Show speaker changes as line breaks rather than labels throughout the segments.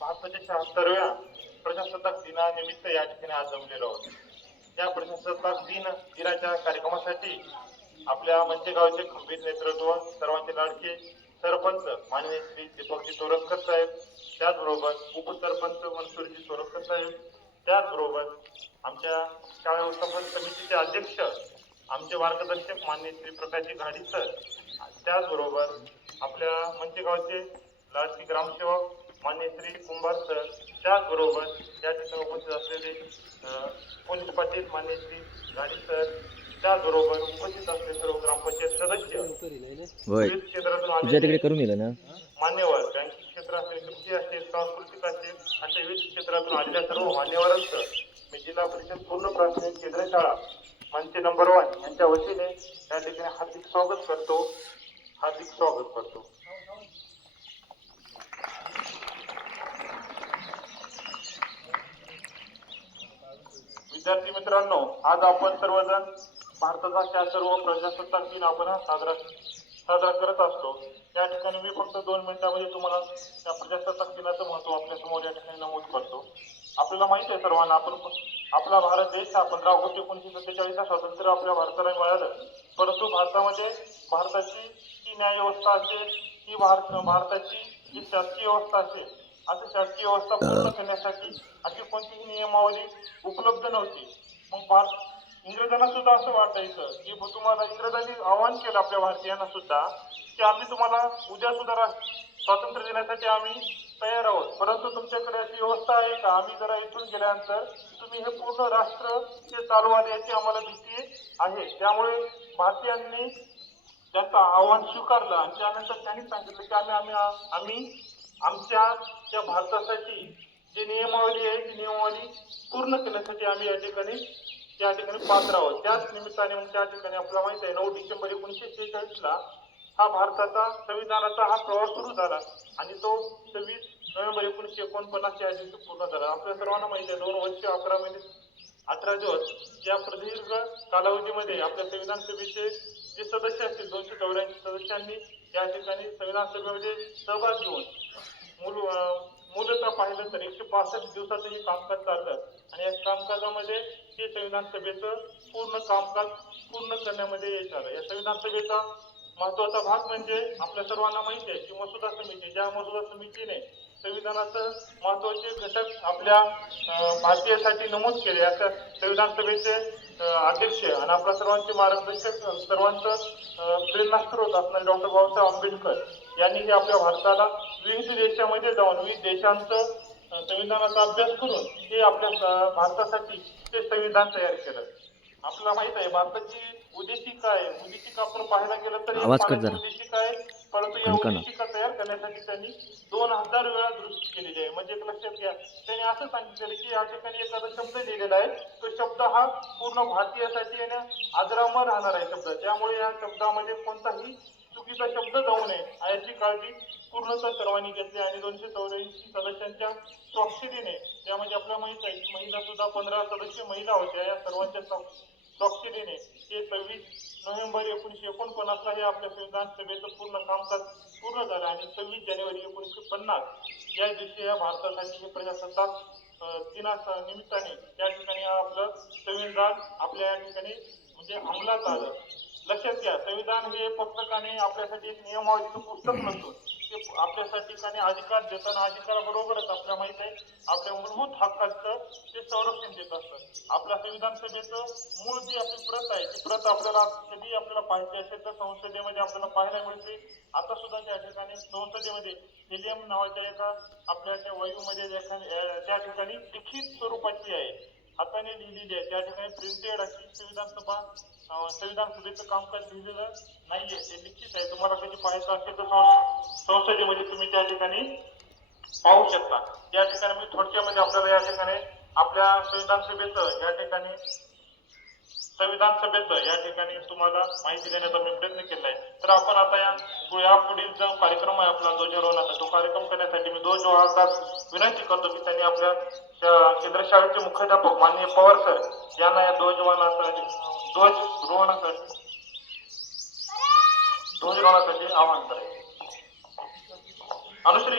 भारताच्या शहात्तरव्या प्रजासत्ताक दिनानिमित्त या ठिकाणी आज जमलेलो आहोत. या प्रजासत्ताक दिन दिनाच्या कार्यक्रमासाठी आपल्या मंचे गावचे खंबीर नेतृत्व सर्वांचे लाडके सरपंच माननीय श्री दीपकजी तोरसकर साहेब त्याचबरोबर उपसरपंच मनसूरजी तोरसकर साहेब त्याचबरोबर आमच्या शाळा व्यवस्थापन समितीचे अध्यक्ष आमचे मार्गदर्शक मान्य श्री प्रकाशजी घाडी सर त्याचबरोबर आपल्या मंचे गावचे लाडकी ग्रामसेवक मान्य श्री कुंभार सर त्याचबरोबर या ठिकाणी उपस्थित असलेले पोलीस पाटील मान्य श्री घाडी सर त्याचबरोबर उपस्थित असलेले सर्व ग्रामपंचायत सदस्य क्षेत्रातून आलेले मान्यवर बँकिंग क्षेत्र असेल कृषी असेल सांस्कृतिक असेल अशा विविध क्षेत्रातून आलेल्या सर्व मान्यवरांचं मी जिल्हा परिषद पूर्ण प्राथमिक केंद्र शाळा मंचे नंबर वन यांच्या वतीने या ठिकाणी हार्दिक स्वागत करतो. हार्दिक स्वागत करतो. विद्यार्थी मित्रांनो आज आपण सर्वजण भारताचा त्या सर्व प्रजासत्ताक दिन आपण हा साजरा साजरा करत असतो. या ठिकाणी मी फक्त दोन मिनिटांमध्ये तुम्हाला त्या प्रजासत्ताक दिनाचं महत्त्व आपल्यासमोर या ठिकाणी नमूद करतो. आपल्याला माहिती आहे सर्वांना आपण आपला भारत देश हा पंधरा ऑगस्ट एकोणीसशे सत्तेचाळीसला स्वातंत्र्य आपल्या भारताला मिळालं. परंतु भारतामध्ये भारताची ती न्यायव्यवस्था असेल ती भारत भारताची जी शासकीय व्यवस्था असेल अशी शासकीय व्यवस्था पूर्ण करण्यासाठी अशी कोणतीही नियमावली उपलब्ध नव्हती. मग भारत इंग्रजांना सुद्धा असं वाटायचं की तुम्हाला इंग्रजांनी आव्हान केलं आपल्या भारतीयांना सुद्धा की आम्ही तुम्हाला उद्या सुद्धा स्वातंत्र्य देण्यासाठी आम्ही तयार आहोत. परंतु तुमच्याकडे अशी व्यवस्था आहे का? आम्ही जरा इथून गेल्यानंतर तुम्ही हे पूर्ण राष्ट्र हे चालवाल याची आम्हाला भीती आहे. त्यामुळे भारतीयांनी त्यांचं आव्हान स्वीकारलं आणि त्यानंतर त्यांनी सांगितलं की आम्ही आम्ही आम्ही आमच्या त्या भारतासाठी जी नियमावली आहे ती नियमावली पूर्ण करण्यासाठी आम्ही या ठिकाणी त्या ठिकाणी पात्र आहोत. त्याच निमित्ताने मग त्या ठिकाणी आपल्याला माहीत आहे नऊ डिसेंबर एकोणीसशे शेहेचाळीसला हा भारताचा संविधानाचा हा प्रवास सुरू झाला आणि तो सव्वीस नोव्हेंबर एकोणीसशे एकोणपन्नास या दिवशी पूर्ण झाला. आपल्या सर्वांना माहिती आहे दोन वर्ष अकरा महिने अठरा दिवस या प्रदीर्घ कालावधीमध्ये आपल्या संविधान सभेचे जे सदस्य असतील दोनशे चौऱ्याऐंशी सदस्यांनी या ठिकाणी संविधान सभेमध्ये सहभाग घेऊन मूल अं, मूलतः पाहिलं तर एकशे पासष्ट दिवसाचं हे कामकाज चाललं आणि या कामकाजामध्ये हे संविधान सभेचं पूर्ण कामकाज पूर्ण करण्यामध्ये यश आलं. या संविधान सभेचा महत्त्वाचा भाग म्हणजे आपल्या सर्वांना माहिती आहे की मसुदा समिती ज्या मसुदा समितीने संविधानाचं महत्त्वाचे घटक आपल्या भारतीयासाठी नमूद केले. अशा संविधान सभेचे अध्यक्ष आणि आपल्या सर्वांचे मार्गदर्शक सर्वांचं प्रेरणास्त्रोत असणारे डॉक्टर बाबासाहेब आंबेडकर यांनी हे आपल्या भारताला विविध देशामध्ये जाऊन विविध देशांचं संविधानाचा अभ्यास करून हे आपल्या भारतासाठी ते संविधान तयार केलं. आपल्याला माहीत आहे भारताची उद्देशिका आहे. उद्देशिका आपण पाहायला गेलं तर. उद्देशिका आहे. परंतु या. उद्देशिका तयार करण्यासाठी त्यांनी दोन हजार वेळा दुरुस्ती केलेली आहे. म्हणजे एक लक्षात घ्या. त्यांनी असं सांगितलेलं की या ठिकाणी एखादा शब्द लिहिलेला आहे. तो शब्द हा पूर्ण भारतीयासाठी आणि आदरामय राहणार आहे शब्द. त्यामुळे या शब्दामध्ये कोणताही चुकीचा शब्द जाऊ नये. याची काळजी पूर्णतः सर्वांनी घेतली आणि दोनशे चौऱ्याऐंशी सदस्यांच्या स्वाक्षरीने त्यामध्ये आपल्याला माहीत आहे की महिला सुद्धा पंधरा सदस्य महिला होत्या. या सर्वांच्या स्वाक्ष- स्वाक्षरीने हे सव्वीस नोव्हेंबर एकोणीसशे एकोणपन्नासला हे आपल्या संविधान सभेचं पूर्ण कामकाज पूर्ण झालं आणि सव्वीस जानेवारी एकोणीसशे पन्नास या दिवशी या भारतासाठी हे प्रजासत्ताक अं, दिना निमित्ताने त्या ठिकाणी हा आपलं संविधान आपल्या या ठिकाणी म्हणजे अंमलात आलं. लक्षात घ्या संविधान हे पुस्तकाने आपल्यासाठी एक नियमावलीचं पुस्तक नसून ते आपल्यासाठी काने अधिकार देताना अधिकाराबरोबरच आपल्या माहीत आहे. आपल्या मूलभूत हक्काचं ते संरक्षण देत असतं आपल्या संविधान सभेचं मूळ जी आपली प्रत आहे ती प्रत आपल्याला कधी आपल्याला पाहिजे असेल तर संसदेमध्ये आपल्याला पाहायला मिळते. आता सुद्धा त्या ठिकाणी संसदेमध्ये हिलियम नावाच्या एका आपल्या त्या वायूमध्ये त्या ठिकाणी लिखित स्वरूपाची आहे. हाताने लिहिलेली आहे. त्या ठिकाणी प्रिंटेड अशी संविधान सभा संविधान सभेचं कामकाज लिहिलेलं नाहीये. ते निश्चित आहे. तुम्हाला कधी पाहायचं असेल तर संस- संसदेमध्ये तुम्ही त्या ठिकाणी पाहू शकता. या ठिकाणी मी थोडक्यामध्ये आपल्याला या ठिकाणी आपल्या संविधान सभेचं या ठिकाणी संविधान सभेचं या ठिकाणी तुम्हाला माहिती देण्याचा मी प्रयत्न केलाय. तर आपण आता या यापुढील जो कार्यक्रम आहे आपला ध्वजारोहणाचा तो कार्यक्रम करण्यासाठी मी ध्वजवाहकास विनंती करतो की त्यांनी आपल्या केंद्र शाळेचे मुख्याध्यापक माननीय पवार सर यांना या ध्वजवानाचा ध्वज रोहणासाठी ध्वजरोहणासाठी आवाहन करायचे. अनुश्री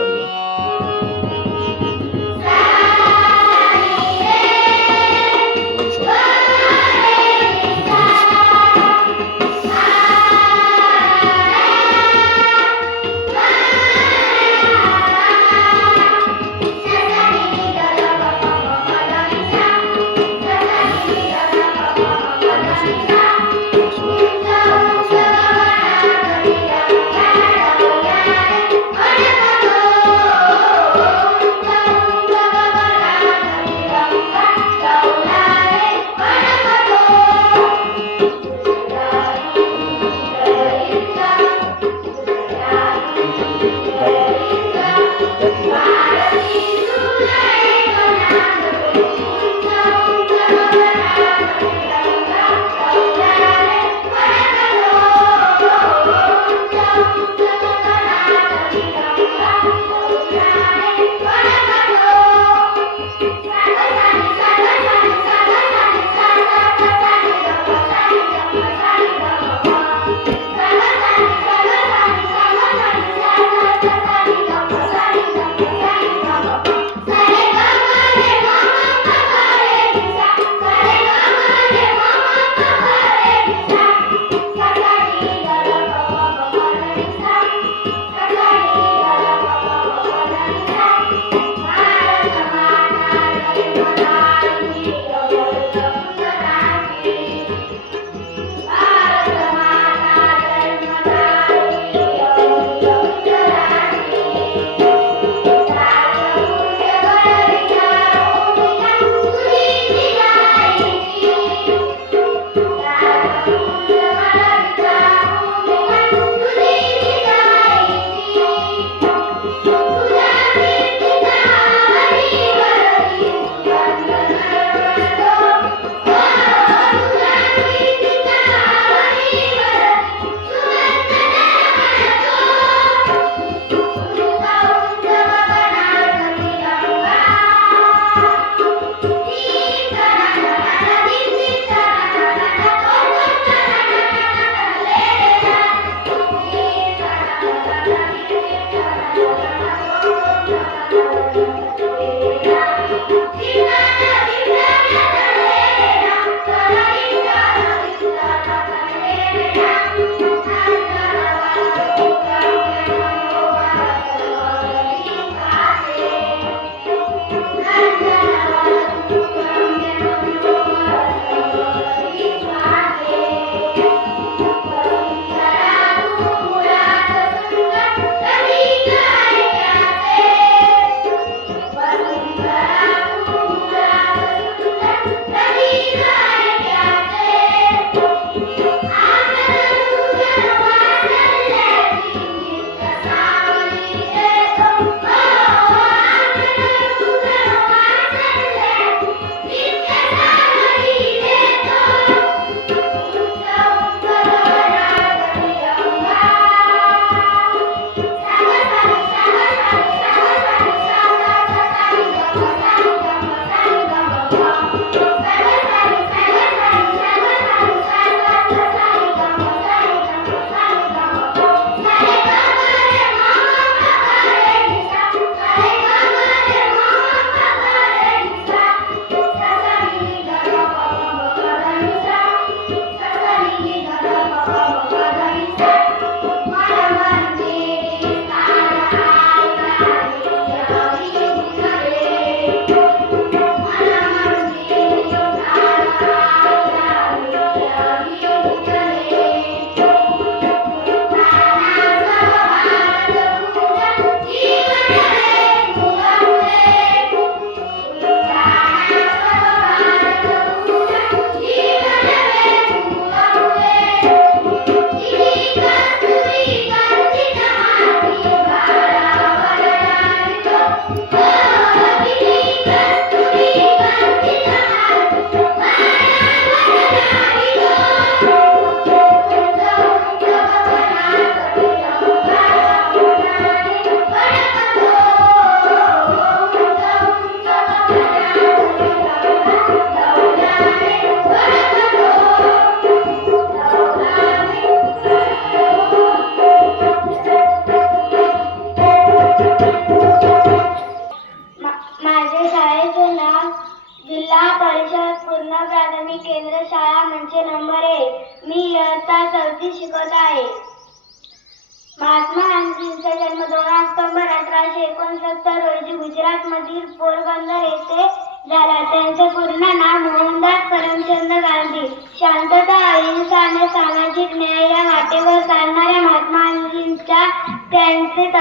উপসর্গ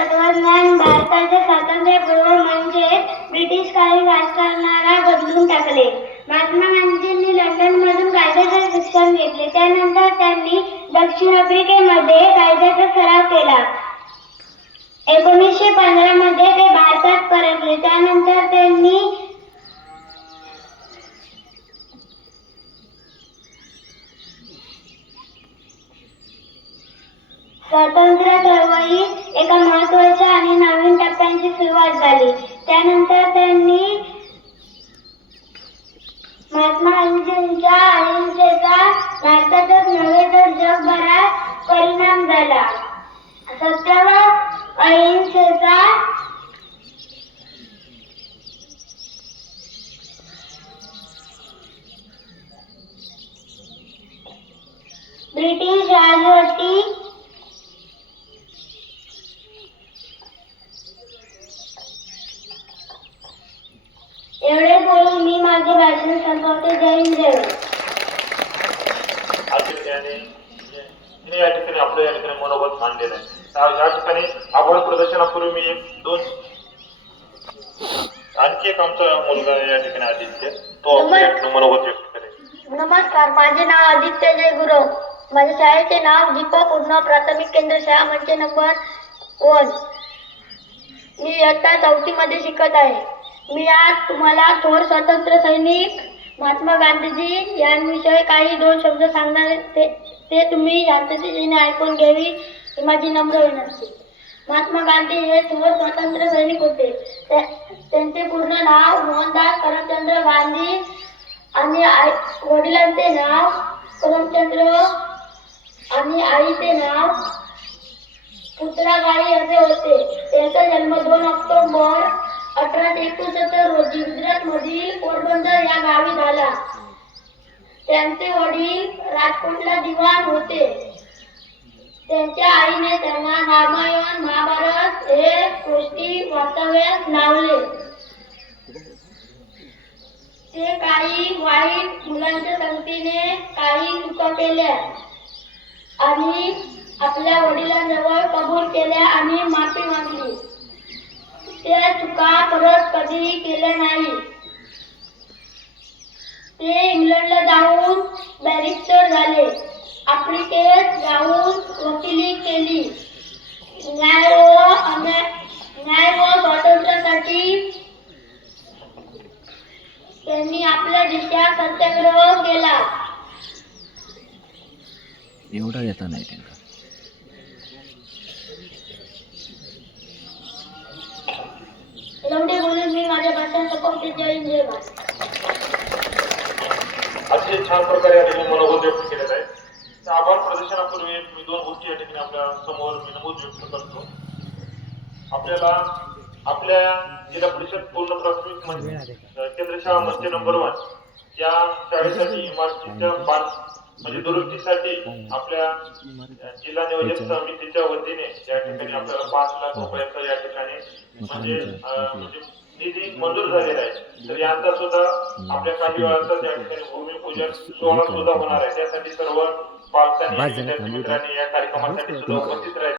तत्वज्ञान भारताचे स्वातंत्र्यपूर्व म्हणजे ब्रिटिशकालीन राजकारणाला बदलून टाकले. महात्मा गांधींनी लंडनमधून कायद्याचे शिक्षण घेतले. त्यानंतर त्यांनी दक्षिण आफ्रिकेमध्ये कायद्याचा सराव केला. एकोणीसशे पंधरामध्ये ते भारतात परतले. त्यानंतर त्यांनी स्वातंत्र्य चळवळीत एका महत्त्वाच्या आणि नवीन टप्प्यांची सुरुवात झाली. त्यानंतर त्यांनी
महात्मा गांधीजींच्या अहिंसेचा भारतातच नव्हे तर जगभरात परिणाम झाला. सत्य व अहिंसेचा ब्रिटिश राजवटी
या ठिकाणी आपलं या ठिकाणी मनोगत मांडलेलं आहे. या ठिकाणी प्रदर्शनापूर्वी मी दोन आणखी एक आमचा मुलगा या ठिकाणी आदित्य. तो मनोगत व्यक्त करेल
नमस्कार माझे नाव आदित्य जयगुरव माझ्या शाळेचे नाव दीपक पूर्ण प्राथमिक केंद्र शाळा म्हणजे नंबर वन. मी इयत्ता चौथीमध्ये शिकत आहे. मी आज तुम्हाला थोर स्वातंत्र्य सैनिक महात्मा गांधीजी यांविषयी काही दोन शब्द सांगणार ते ते तुम्ही शांततेने ऐकून घ्यावी ही माझी नम्र विनंती. महात्मा गांधी हे थोर स्वातंत्र्य सैनिक होते. त्या- त्यांचे पूर्ण नाव मोहनदास करमचंद्र गांधी आणि आई वडिलांचे नाव करमचंद्र आणि आईचे नाव पुत्राबाई असे होते. त्यांचा जन्म दोन ऑक्टोबर अठराशे एकोणसत्तर रोजी गुजरात मधील पोरबंदर या गावी झाला. त्यांचे वडील राजकोटला दिवाण होते. त्यांच्या आईने त्यांना रामायण महाभारत हे गोष्टी वास्तव्यात लावले. ते काही वाईट मुलांच्या संगतीने काही चुका केल्या आणि आपल्या वडिलांजवळ कबूल केल्या आणि माफी मागली. त्या चुका परत कधीही केल्या नाही. ते इंग्लंडला जाऊन बॅरिस्टर झाले. आफ्रिकेत जाऊन वकिली केली. न्याय व न्याय व स्वातंत्र्यासाठी त्यांनी आपल्या देशात सत्याग्रह केला.
एवढा येता नाही त्यांना
एवढे बोलून मी माझ्या भाषण संपवते जय हिंद जय भारत
अतिशय छान प्रकारे या ठिकाणी मला व्यक्त केलेलं आहे. त्या आभार प्रदर्शनापूर्वी मी दोन गोष्टी या ठिकाणी आपल्यासमोर मी नमूद व्यक्त करतो. आपल्याला आपल्या जिल्हा परिषद पूर्ण प्राथमिक म्हणजे केंद्र शाळा म्हणजे नंबर वन या शाळेसाठी इमारतीच्या पाच म्हणजे दुरुस्तीसाठी आपल्या जिल्हा नियोजन समितीच्या वतीने या ठिकाणी आपल्याला पाच लाख रुपयाचा या ठिकाणी म्हणजे, म्हणजे निधी मंजूर झालेला आहे. तर यांचा सुद्धा आपल्या काही वेळाचा त्या ठिकाणी भूमिपूजन सोहळा सुद्धा होणार आहे. त्यासाठी सर्व पालकांनी विद्यार्थी मित्रांनी या कार्यक्रमासाठी सुद्धा उपस्थित राहायचे.